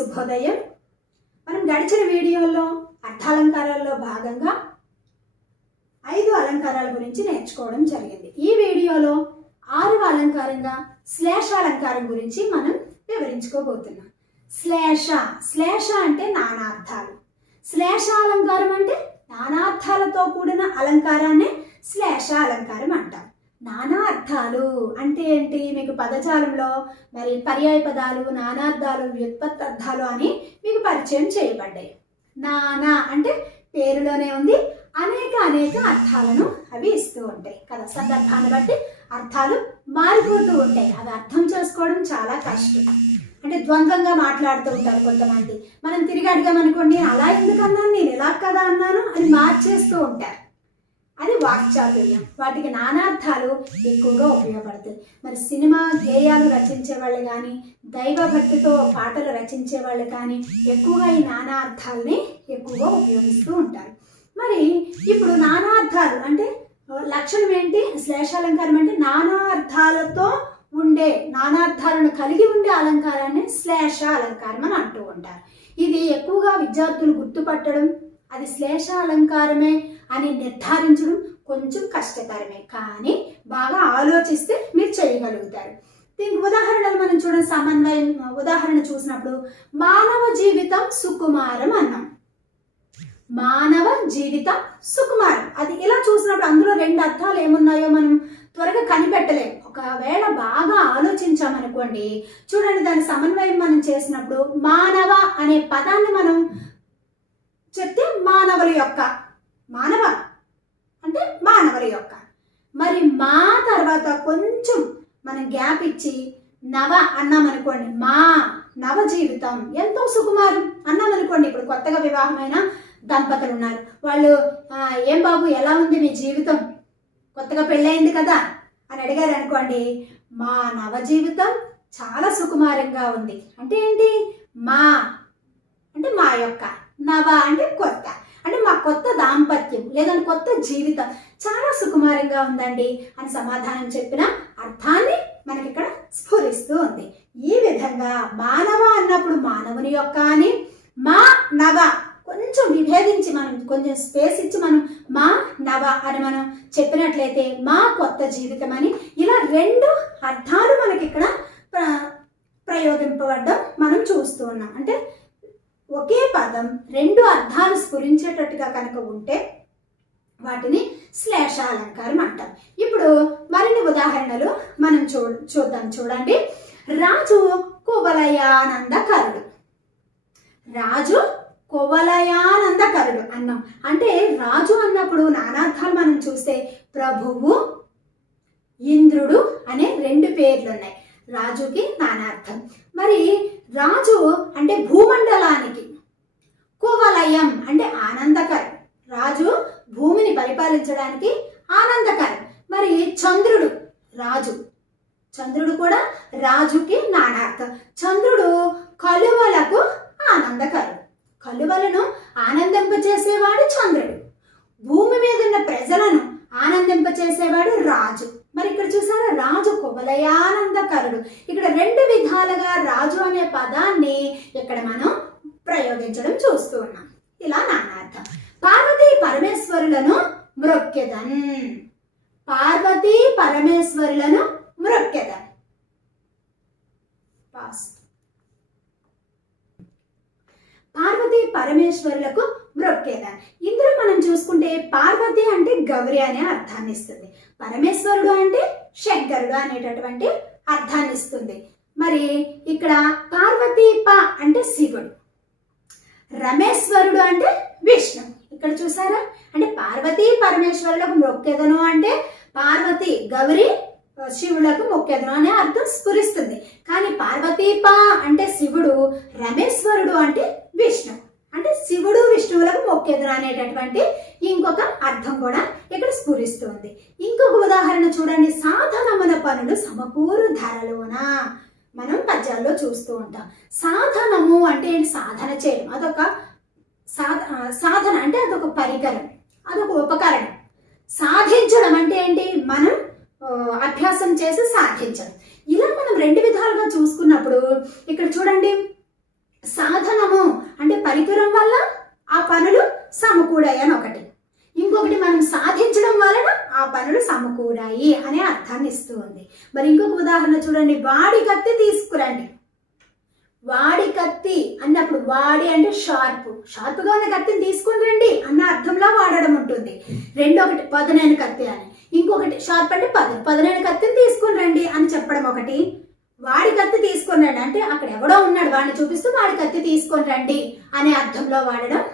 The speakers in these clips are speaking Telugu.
శుభోదయం. మనం గడిచిన వీడియోలో అర్థాలంకారాల్లో భాగంగా 5 అలంకారాల గురించి నేర్చుకోవడం జరిగింది. ఈ వీడియోలో 6వ అలంకారంగా శ్లేషాలంకారం గురించి మనం వివరించుకోబోతున్నాం. శ్లేష అంటే నానార్థాలు. శ్లేషాలంకారం అంటే నానార్థాలతో కూడిన అలంకారాన్ని శ్లేష అలంకారం అంటాం. నానా అర్థాలు అంటే ఏంటి? మీకు పదజాలంలో మరి పర్యాయ పదాలు, నానార్థాలు, వ్యుత్పత్తి అర్థాలు అని మీకు పరిచయం చేయబడ్డాయి. నానా అంటే పేరులోనే ఉంది, అనేక అర్థాలను అవి ఇస్తూ ఉంటాయి కదా. సందర్భాన్ని బట్టి అర్థాలు మారిపోతూ ఉంటాయి. అది అర్థం చేసుకోవడం చాలా కష్టం. అంటే ద్వంద్వంగా మాట్లాడుతూ ఉంటారు కొంతమంది. మనం తిరిగి అడిగామనుకోండి, అలా ఎందుకు అన్నాను, నేను ఎలా కదా అన్నాను అని మార్చేస్తూ ఉంటారు. అది వాక్చాతుర్యం. వాటికి నానార్థాలు ఎక్కువగా ఉపయోగపడతాయి. మరి సినిమా గేయాలు రచించే వాళ్ళు కానీ, దైవభక్తితో పాటలు రచించే వాళ్ళు కానీ ఎక్కువగా ఈ నానార్థాలని ఎక్కువగా ఉపయోగిస్తూ ఉంటారు. మరి ఇప్పుడు నానార్థాలు అంటే లక్షణం ఏంటి? శ్లేషాలంకారం అంటే నానార్థాలతో ఉండే, నానార్థాలను కలిగి ఉండే అలంకారాన్ని శ్లేష అలంకారం అని అంటూ ఉంటారు. ఇది ఎక్కువగా విద్యార్థులు గుర్తుపట్టడం, అది శ్లేష అలంకారమే అని నిర్ధారించడం కొంచెం కష్టతరమే, కానీ బాగా ఆలోచిస్తే మీరు చేయగలుగుతారు. దీనికి ఉదాహరణలు మనం చూడండి. సమన్వయం ఉదాహరణ చూసినప్పుడు మానవ జీవితం సుకుమారం అన్నాం. మానవ జీవితం సుకుమారం, అది ఇలా చూసినప్పుడు అందులో 2 అర్థాలు ఏమున్నాయో మనం త్వరగా కనిపెట్టలేము. ఒకవేళ బాగా ఆలోచించామనుకోండి, చూడండి దాని సమన్వయం మనం చేసినప్పుడు మానవ అనే పదాన్ని మనం చెప్తే మానవుల యొక్క, మానవ అంటే మానవుల యొక్క, మరి మా తర్వాత కొంచెం మనం గ్యాప్ ఇచ్చి నవ అన్నామనుకోండి, మా నవ జీవితం ఎంతో సుకుమారం అన్నామనుకోండి. ఇప్పుడు కొత్తగా వివాహమైన దంపతులు ఉన్నారు, వాళ్ళు ఏం బాబు ఎలా ఉంది మీ జీవితం, కొత్తగా పెళ్ళయింది కదా అని అడిగారు అనుకోండి, మా నవ జీవితం చాలా సుకుమారంగా ఉంది. అంటే ఏంటి? మా అంటే మా యొక్క, నవ అంటే కొత్త, అంటే మా కొత్త దాంపత్యం లేదంటే కొత్త జీవితం చాలా సుకుమారంగా ఉందండి అని సమాధానం చెప్పిన అర్థాన్ని మనకి ఇక్కడ స్ఫురిస్తూ ఉంది. ఈ విధంగా మానవ అన్నప్పుడు మానవుని యొక్క అని, మా నవ కొంచెం విభేదించి మనం కొంచెం స్పేస్ ఇచ్చి మనం మా నవ అని మనం చెప్పినట్లయితే మా కొత్త జీవితం అని, ఇలా 2 అర్థాలు మనకి ఇక్కడ ప్రయోగింపబడ్డం మనం చూస్తూ ఉన్నాం. అంటే ఒకే పదం 2 అర్థాలు స్ఫురించేటట్టుగా కనుక ఉంటే వాటిని శ్లేషాలంకారం అంటాం. ఇప్పుడు మరిన్ని ఉదాహరణలు మనం చూద్దాం. చూడండి. రాజు కువలయానందకరుడు. రాజు కువలయానందకరుడు అన్నాం. అంటే రాజు అన్నప్పుడు నానార్థాలు మనం చూస్తే ప్రభువు, ఇంద్రుడు అనే 2 పేర్లు ఉన్నాయి. రాజుకి నానార్థం. మరి రాజు అంటే భూమండలానికి, కువలయం అంటే ఆనందకరం, రాజు భూమిని పరిపాలించడానికి ఆనందకరం. మరి చంద్రుడు రాజు, చంద్రుడు కూడా రాజుకి నానార్థం. చంద్రుడు కలువలకు ఆనందకరం, కలువలను ఆనందింపచేసేవాడు చంద్రుడు. భూమి మీద ఉన్న ప్రజలను ఆనందింపచేసేవాడు రాజు. మరి ఇక్కడ చూసారా, రాజు కువలయానందకరుడు. ఇక్కడ 2 విధాలుగా రాజు అనే పదాన్ని ఇక్కడ మనం ప్రయోగించడం చూస్తూ ఉన్నాం. ఇలా నానార్థం. పార్వతీ పరమేశ్వరులను మ్రొక్కెదన్. పార్వతీ పరమేశ్వరులను మ్రొక్కెదన్. పార్వతీ పరమేశ్వరులకు మ్రొక్కేదాన్. ఇందులో మనం చూసుకుంటే పార్వతి అంటే గౌరి అనే అర్థాన్ని ఇస్తుంది, పరమేశ్వరుడు అంటే శంకరుడు అనేటటువంటి అర్థాన్ని ఇస్తుంది. మరి ఇక్కడ పార్వతీప అంటే శివుడు, రమేశ్వరుడు అంటే విష్ణు. ఇక్కడ చూసారా, అంటే పార్వతీ పరమేశ్వరులకు మొక్కెదను అంటే పార్వతి గౌరి శివులకు మొక్కెదను అనే అర్థం స్ఫురిస్తుంది. కానీ పార్వతీప అంటే శివుడు, రమేశ్వరుడు అంటే విష్ణు, అంటే శివుడు విష్ణువులకు మొక్కెదను అనేటటువంటి ఇంకొక అర్థం కూడా ఇక్కడ స్ఫురిస్తుంది. ఇంకొక ఉదాహరణ చూడండి. సాధనముల పనులు సమకూరు ధరలోన మనం పద్యాల్లో చూస్తూ ఉంటాం. సాధనము అంటే సాధన చేయడం, అదొక సాధన అంటే అదొక పరికరం, అదొక ఉపకరణం. సాధించడం అంటే ఏంటి? మనం అభ్యాసం చేసి సాధించడం. ఇలా మనం 2 విధాలుగా చూసుకున్నప్పుడు ఇక్కడ చూడండి, పరికరం వల్ల ఆ పనులు సమకూడాయి అని ఒకటి, ఇంకొకటి మనం సాధించడం వలన ఆ పనులు సమకూరాయి అనే అర్థాన్ని ఇస్తూ ఉంది. మరి ఇంకొక ఉదాహరణ చూడండి, వాడి కత్తి తీసుకురండి. వాడి కత్తి అన్నప్పుడు వాడి అంటే షార్ప్గా ఉన్న కత్తిని తీసుకుని రండి అన్న అర్థంలో వాడడం ఉంటుంది. రెండొకటి పదునైన కత్తి అని, ఇంకొకటి షార్ప్ అంటే పదునైన కత్తిని తీసుకుని రండి అని చెప్పడం ఒకటి. వాడి కత్తి తీసుకొని రండి అంటే అక్కడ ఎవడో ఉన్నాడు వాడిని చూపిస్తూ వాడి కత్తి తీసుకొని రండి అనే అర్థంలో వాడడం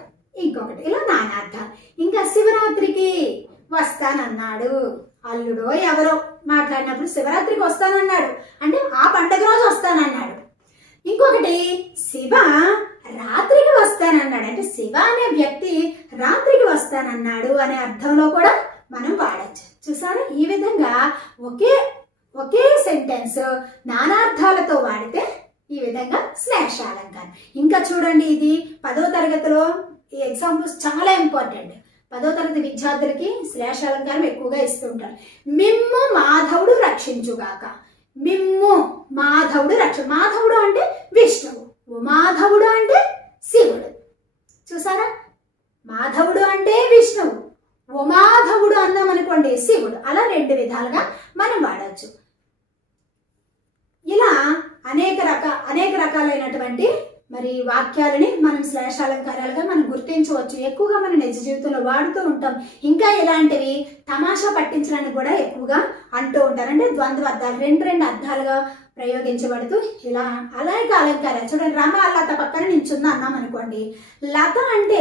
ఇంకొకటి. ఇలా నానా అర్థాలు. ఇంకా శివరాత్రికి వస్తానన్నాడు, అల్లుడో ఎవరో మాట్లాడినప్పుడు శివరాత్రికి వస్తానన్నాడు అంటే ఆ పండగ రోజు వస్తానన్నాడు. ఇంకొకటి శివ రాత్రికి వస్తానన్నాడు అంటే శివ అనే వ్యక్తి రాత్రికి వస్తానన్నాడు అనే అర్థంలో కూడా మనం వాడచ్చు. చూసారా, ఈ విధంగా ఒకే సెంటెన్స్ నానార్థాలతో వాడితే ఈ విధంగా శ్లేషాలంకారం. ఇంకా చూడండి, ఇది 10వ తరగతిలో ఈ ఎగ్జాంపుల్స్ చాలా ఇంపార్టెంట్. 10వ తరగతి విద్యార్థులకి శ్లేషాలంకారం ఎక్కువగా ఇస్తుంటారు. మిమ్ము మాధవుడు రక్షించుగాక. మిమ్ము మాధవుడు మాధవుడు అంటే విష్ణువు, ఉమాధవుడు అంటే శివుడు. చూసారా, మాధవుడు అంటే విష్ణువు, ఉమాధవుడు అన్నాం అనుకోండి శివుడు. అలా 2 విధాలుగా మనం వాడచ్చు. ఇలా అనేక రకాలైనటువంటి మరి వాక్యాలని మనం శ్లేషాలంకారాలుగా మనం గుర్తించవచ్చు. ఎక్కువగా మన నిజ జీవితంలో వాడుతూ ఉంటాం. ఇంకా ఇలాంటివి తమాషా పట్టించడానికి కూడా ఎక్కువగా అంటూ ఉంటారు. అంటే ద్వంద్వ అర్థాలు, రెండు అర్థాలుగా ప్రయోగించబడుతూ ఇలా అనేక అలంకారాలు. చూడండి, రమ లత పక్కన నించుందా అన్నాం అనుకోండి. లత అంటే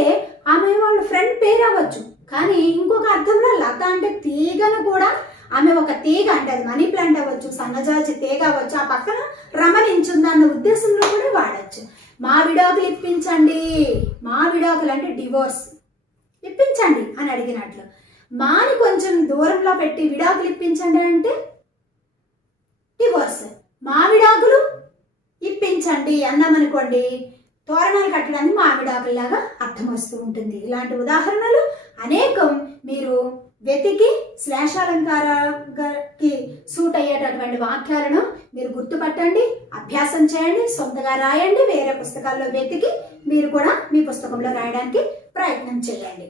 ఆమె వాళ్ళ ఫ్రెండ్ పేరు అవ్వచ్చు, కానీ ఇంకొక అర్థంలో లత అంటే తీగను కూడా, ఆమె ఒక తీగ అంటే అది మనీ ప్లాంట్ అవ్వచ్చు, సన్నజాజి తీగ అవ్వచ్చు, ఆ పక్కన రమ నించుందా అన్న ఉద్దేశంలో కూడా వాడచ్చు. మా విడాకులు ఇప్పించండి, మా విడాకులు అంటే డివోర్స్, ఇప్పించండి అని అడిగినట్లు. మాని కొంచెం దూరంలో పెట్టి విడాకులు ఇప్పించండి అంటే డివోర్స్. మా విడాకులు ఇప్పించండి అన్నామనుకోండి, తోరణాలు కట్టడానికి మామిడాకుల్లాగా అర్థం వస్తూ ఉంటుంది. ఇలాంటి ఉదాహరణలు అనేకం మీరు వెతికి శ్లేషాలంకారానికి సూట్ అయ్యేటటువంటి వాక్యాలను మీరు గుర్తుపట్టండి, అభ్యాసం చేయండి, సొంతగా రాయండి, వేరే పుస్తకాల్లో వెతికి మీరు కూడా మీ పుస్తకంలో రాయడానికి ప్రయత్నం చేయండి.